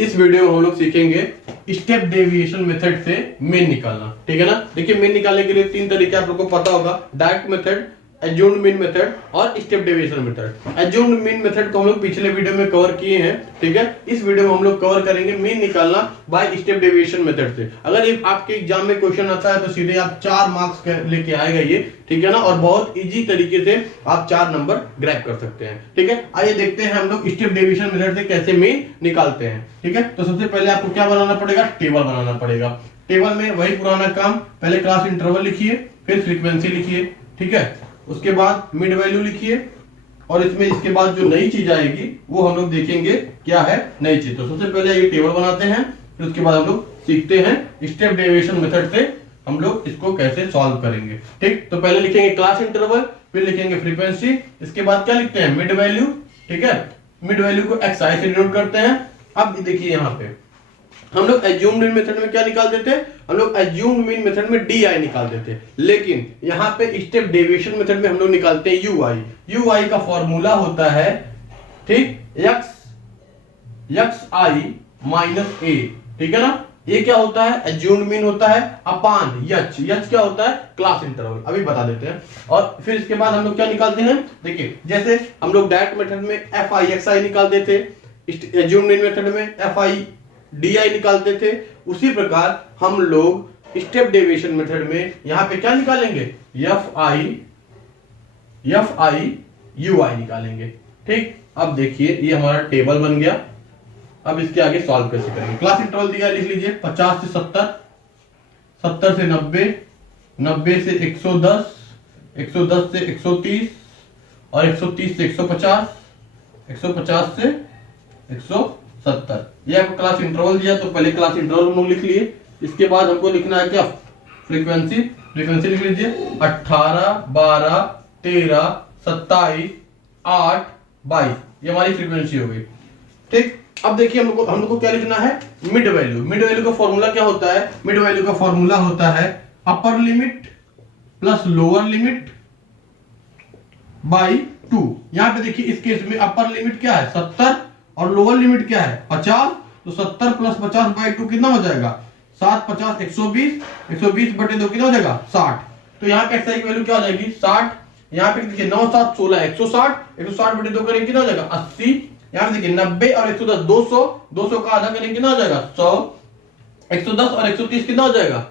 इस वीडियो में हम लोग सीखेंगे स्टेप डेविएशन मेथड से मीन निकालना। ठीक है ना। देखिए मीन निकालने के लिए तीन तरीके आप लोग को पता होगा, direct method, assumed mean method और step deviation method. Assumed mean method को हम लोग पिछले वीडियो में कवर किए हैं। ठीक है, इस वीडियो में हम लोग कवर करेंगे मीन निकालना बाय स्टेप डेविएशन मेथड से। अगर ये आपके एग्जाम में क्वेश्चन आता है तो सीधे आप 4 मार्क्स लेके आएगा ये। ठीक है ना, और बहुत इजी तरीके से आप 4 नंबर ग्रैब कर सकते हैं। ठीक है, आइए देखते हैं हम लोग स्टेप डेविएशन मेथड से कैसे मीन निकालते हैं। ठीक है, तो सबसे पहले आपको क्या बनाना पड़ेगा, टेबल बनाना पड़ेगा। टेबल में वही पुराना काम, पहले क्लास इंटरवल लिखिए, फिर फ्रीक्वेंसी लिखिए। ठीक है, उसके बाद मिड वैल्यू लिखिए और इसमें इसके बाद जो नई चीज आएगी वो हम लोग देखेंगे क्या है नई चीज। तो सबसे पहले ये टेबल बनाते हैं, फिर उसके बाद हम लोग सीखते हैं स्टेप डेविएशन मेथड से हम लोग इसको कैसे सॉल्व करेंगे। ठीक, तो पहले लिखेंगे क्लास इंटरवल, फिर लिखेंगे फ्रीक्वेंसी, इसके बाद क्या लिखते हैं, मिड वैल्यू। ठीक है, मिड वैल्यू को xi से डिनोट करते हैं। अब देखिए यहाँ पे हम लोग एज्यूम्ड मीन मेथड में क्या निकालते थे, हम लोग एज्यूम्ड मीन मेथड में di निकालते थे, लेकिन यहाँ पे स्टेप डेविएशन मेथड में हम लोग निकालते हैं ui। ui का फॉर्मूला होता है, ठीक, xi माइनस a। ठीक है ना, ये क्या होता है, एज्यूम्ड मीन होता है अपान यच क्या होता है, क्लास इंटरवल। अभी बता देते हैं। और फिर इसके बाद हम लोग क्या निकालते हैं, देखिए जैसे हम लोग डायरेक्ट मेथड में fi xi निकालते थे, एज्यूम्ड मीन मेथड में fi di निकालते थे, उसी प्रकार हम लोग स्टेप डेविएशन मेथड में यहां पे क्या निकालेंगे, fi ui निकालेंगे। ठीक, अब देखिए ये हमारा टेबल बन गया। अब इसके आगे सॉल्व कैसे करेंगे। क्लास इंटरवल दिया, लिख लीजिए 50 से 70, 70 से 90, 90 से 110, 110 से 130 और 130 से 150, 150 से 170। ये आपको क्लास इंटरवल दिया, तो पहले क्लास इंटरवल हम लोग लिख लिए। इसके बाद हमको लिखना है क्या, फ्रीक्वेंसी। फ्रीक्वेंसी लिख लीजिए 18, 12, 13, 27, 8, 22। ये हमारी फ्रीक्वेंसी हो गई। ठीक, अब देखिए हम लोग को क्या लिखना है, मिड वैल्यू। मिड वैल्यू का फॉर्मूला क्या होता है, मिड वैल्यू का फॉर्मूला होता है upper limit plus lower limit by 2। यहां पे देखिए इस केस में अपर लिमिट क्या है 70 और लोअर लिमिट क्या है 50। तो 70 प्लस 50 बाई 2 कितना हो जाएगा, 7 50 120, 120 बटे 2 कितना हो जाएगा 60। तो यहाँ पे xi की वैल्यू क्या हो जाएगी 60। यहाँ पे देखिए 9 7 16 160, 160 बटे 2 करेंगे कितना हो जाएगा 80। यहाँ पे देखिए 90 और 110 200, 200 का आधा करेंगे कितना हो जाएगा 100, 110 और 130 कितना हो जाएगा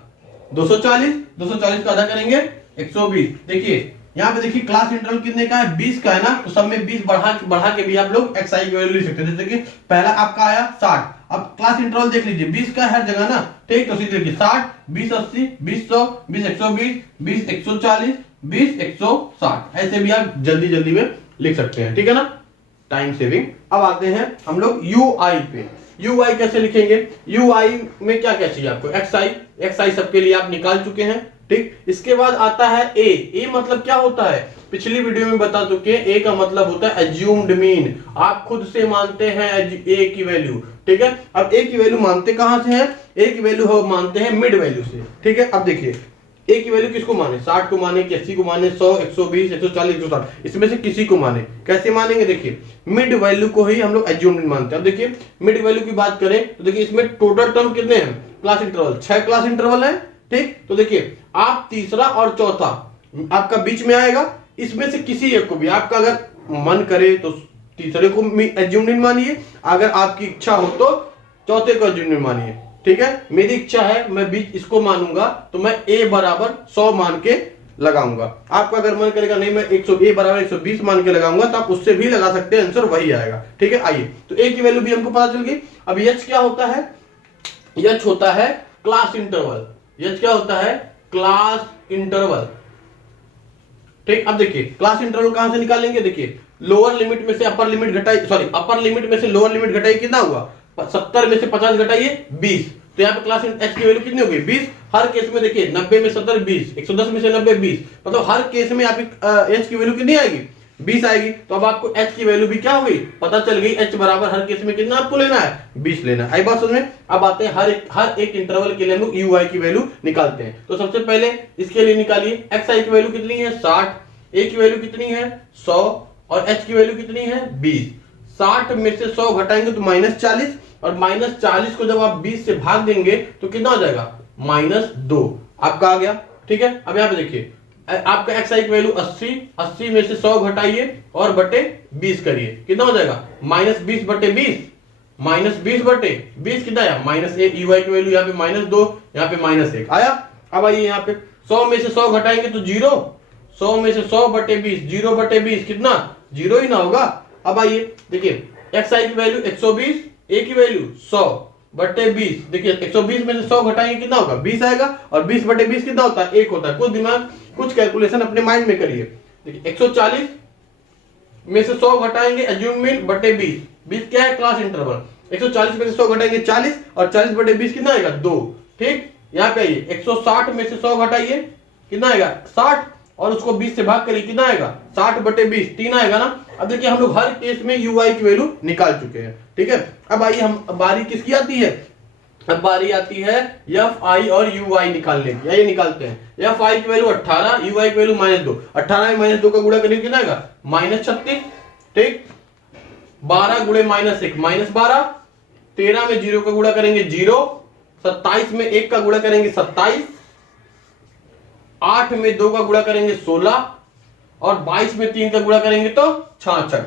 240, 240 का आधा करेंगे 120। देखिए यहाँ पे देखिए क्लास इंटरवल कितने का है 20 का है ना, तो सब में 20 बढ़ा के भी आप लोग xi की वैल्यू लिख सकते हैं। जैसे कि पहला आपका आया 60, अब क्लास इंटरवल देख लीजिए 20 का हर जगह ना। ठीक, तो सीधे देखिए 60, 20 80, 20 100, 20 120, 20 140, 20 160, ऐसे भी आप जल्दी जल्दी में लिख सकते हैं। ठीक है ना, टाइम सेविंग। अब आते हैं हम लोग ui पे। ui कैसे लिखेंगे, ui में क्या क्या चाहिए आपको, xi सबके लिए आप निकाल चुके हैं। ठीक, इसके बाद आता है a मतलब क्या होता है, पिछली वीडियो में बता चुके हैं। a का मतलब होता है एज्यूम्ड मीन, आप खुद से मानते हैं a की वैल्यू। ठीक है, अब a की वैल्यू मानते कहां से हैं, a की वैल्यू हम मानते हैं मिड वैल्यू से। ठीक है, अब देखिए a की वैल्यू किसको माने, 60 को माने कि 80 को माने, 100, 120, 140, 160, इसमें से किसी को माने। कैसे मानेंगे, देखिए मिड वैल्यू को ही हम लोग एज्यूम्ड मानते हैं। अब देखिए मिड वैल्यू की बात करें तो देखिए इसमें टोटल टर्म कितने हैं, क्लास इंटरवल 6 क्लास इंटरवल है। ठीक, तो देखिए आप तीसरा और चौथा आपका बीच में आएगा, इसमें से किसी एक को भी आपका अगर मन करे तो तीसरे को एज्यूम्ड मानिए, अगर आपकी इच्छा हो तो चौथे को एज्यूम्ड मानिए। ठीक है, मेरी इच्छा है मैं बीच इसको मानूंगा तो मैं a बराबर 100 मान के लगाऊंगा। आपका अगर मन करेगा नहीं मैं a बराबर 120 मान के लगाऊंगा तो आप उससे भी लगा सकते हैं, आंसर वही आएगा। ठीक है, आइए तो a की वैल्यू भी हमको पता चल गई। अब h क्या होता है, h होता है क्लास इंटरवल। h क्या होता है, क्लास इंटरवल। ठीक, अब देखिए क्लास इंटरवल कहां से निकालेंगे, देखिए लोअर लिमिट में से अपर लिमिट घटाई, सॉरी अपर लिमिट में से लोअर लिमिट घटाई कितना हुआ, 70 में से 50 घटाइए 20। तो यहाँ पे क्लास h की वैल्यू कितनी होगी 20। हर केस में देखिए 90 में 70 20, 110 में से 90 20, मतलब हर केस में आपकी h की वैल्यू कितनी आएगी 20 आएगी। तो अब आपको h की वैल्यू भी क्या हो गई पता चल गई, h बराबर हर केस में कितना आपको लेना है 20 लेना है। आई बात समझ में। अब आते हैं हर एक इंटरवल के लिए हम लोग ui की वैल्यू निकालते हैं। तो सबसे पहले इसके लिए निकालिए, xi की वैल्यू कितनी है 60, a की वैल्यू कितनी है 100 और h की वैल्यू कितनी है 20। 60 में से 100 घटाएंगे तो -40, और -40 को जब आप 20 से भाग देंगे तो कितना हो जाएगा, -2 आपका आ गया। ठीक है, अब यहाँ पे देखिए आपका xi की वैल्यू 80, 80 में से 100 घटाइए और बटे 20 करिए, कितना हो जाएगा, -20 बटे 20, -20 बटे 20 कितना आया, -1। ui की वैल्यू यहाँ पे -2, यहाँ पे -1 आया। अब आइए यहाँ पे 100 में से 100 घटाएंगे तो 0, 100 में से 100 बटे 20, 0 बटे 20 कितना, 0 ही ना होगा। अब आइए देखिए xi की वैल्यू 120, a की वैल्यू 100 बटे 20, देखिए 120 में से 100 घटाएंगे कितना होगा, 20 आएगा, और 20 बटे 20 कितना होता है, 1 होता है। कुछ दिमाग, कुछ कैलकुलेशन अपने माइंड में करिए। देखिए 140 में से 100 घटाएंगे एज्यूम मीन बटे 20, 20 क्या है, क्लास इंटरवल। 140 में से 100 घटाएंगे 40, और 40 बटे 20 कितना आएगा, 2। ठीक, यहाँ पे आइए 160 में से 100 घटाइए कितना आएगा, 60, और उसको 20 से भाग करिए कितना आएगा, 60 बटे 20, 3 आएगा ना। अब देखिए हम लोग हर केस में ui की वैल्यू निकाल चुके हैं। ठीक है, अब आइए हम बारी किसकी आती है, अब बारी आती है fi और ui निकालने की। आइए निकालते हैं। fi की वैल्यू 18, ui की वैल्यू -2, 18 में -2 का गुणा करेंगे कितना आएगा, -36। ठीक, 12 गुणे -1 -12, 13 में 0 का गुणा करेंगे 0, 27 में 1 का गुणा करेंगे 27, 8 में 2 का गुणा करेंगे 16, और 22 में 3 का गुणा करेंगे तो 66।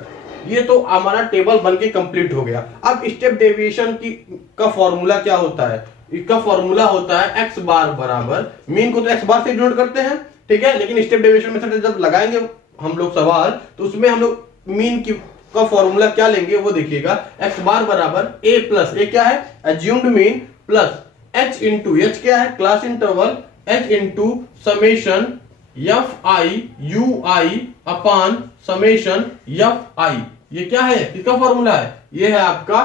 ये तो हमारा टेबल बनके कंप्लीट हो गया। अब स्टेप डेविएशन की का फॉर्मूला क्या होता है, इसका फॉर्मूला होता है x बार बराबर, मीन को तो x बार से डिनोट करते हैं, ठीक है, लेकिन स्टेप डेविएशन मेथड जब लगाएंगे हम लोग सवाल, तो उसमें हम लोग मीन की का फॉर्मूला क्या लेंगे वो देखिएगा। x बार बराबर a प्लस a क्या है, assumed mean, plus h into h क्या है, class interval, h into summation fi ui अपान समेशन fi। ये क्या है, इसका फॉर्मूला है, ये है आपका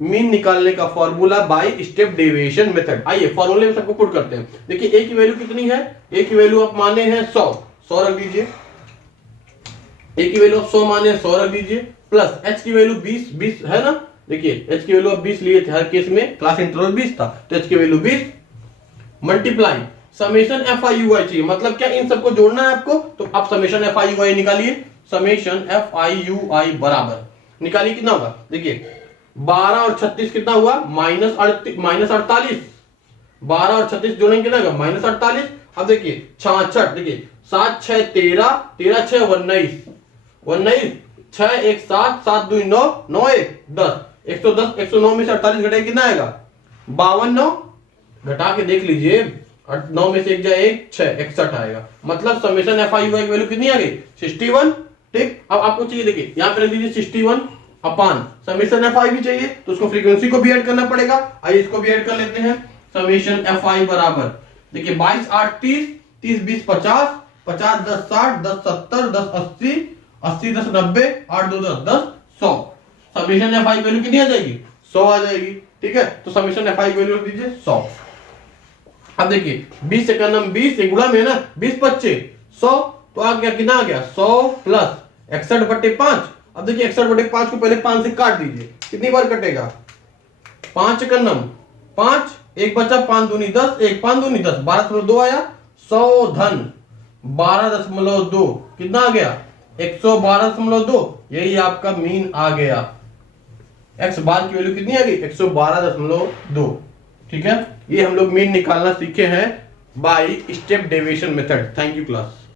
मीन निकालने का formula by step deviation method. आइए फॉर्मूले में सबको पुट करते हैं। देखिए a की वैल्यू कितनी है, a की वैल्यू आप माने हैं 100 रख दीजिए, a की वैल्यू आप 100 माने हैं 100 रख दीजिए, प्लस h की वैल्यू 20 है ना। देखिए h की वैल्यू आप 20 लिए थे, हर केस में क्लास इंटरवल 20 था, तो h की value 20 multiply summation fi ui चाहिए, मतलब क्या इन सबको जोड़ना है आपको, तो आप समेशन fi ui निकालिए। समेशन fi ui बराबर निकालिए कितना होगा, देखिए 12 और 36 कितना हुआ, -48, 12 और 36 जोड़ेंगे कितना होगा, -48। अब देखिए 66, देखिए 7 6 13, 13 6 19, 6 1 7, 7 2 9, 9 1 10, 110, 109 में से 48 घटाए कितना आएगा, 52। घटा के देख लीजिए, 9 में से 1 जाए 1, 6 61 आएगा, मतलब समेशन fi ui की वैल्यू कितनी आ गई, 61। ठीक, अब आपको चाहिए, देखिए यहां पे रख दीजिए 61 अपान समेशन fi भी चाहिए, तो उसको फ्रीक्वेंसी को भी ऐड करना पड़ेगा। आइए इसको भी ऐड कर लेते हैं। समेशन fi बराबर देखिए 22 8 30, 30 20 50, 50 10 60, 10 70, 10 80, 80 10 90, 8 2 10 10 100। समेशन fi वैल्यू कितनी आ जाएगी, 100 आ जाएगी। ठीक है, तो समेशन fi वैल्यू रख दीजिए 100। अब देखिए 20 से करना 20 एक गुणा में है ना, 20 25 100, तो आ गया कितना आ गया 100 प्लस 61 बटे 5। अब देखिए 61 बटे 5 को पहले 5 से काट दीजिए, कितनी बार कटेगा, 5 का नम 5, एक बचा 5 दूनी 10, 1 5 दूनी 10, 12.2 आया, 100 धन 12.2 कितना आ गया, 112.2। यही आपका मीन आ गया, x बार की वैल्यू कितनी आ गई, 112.2। ठीक है, ये हम लोग मीन निकालना सीखे हैं by step deviation method. Thank you class.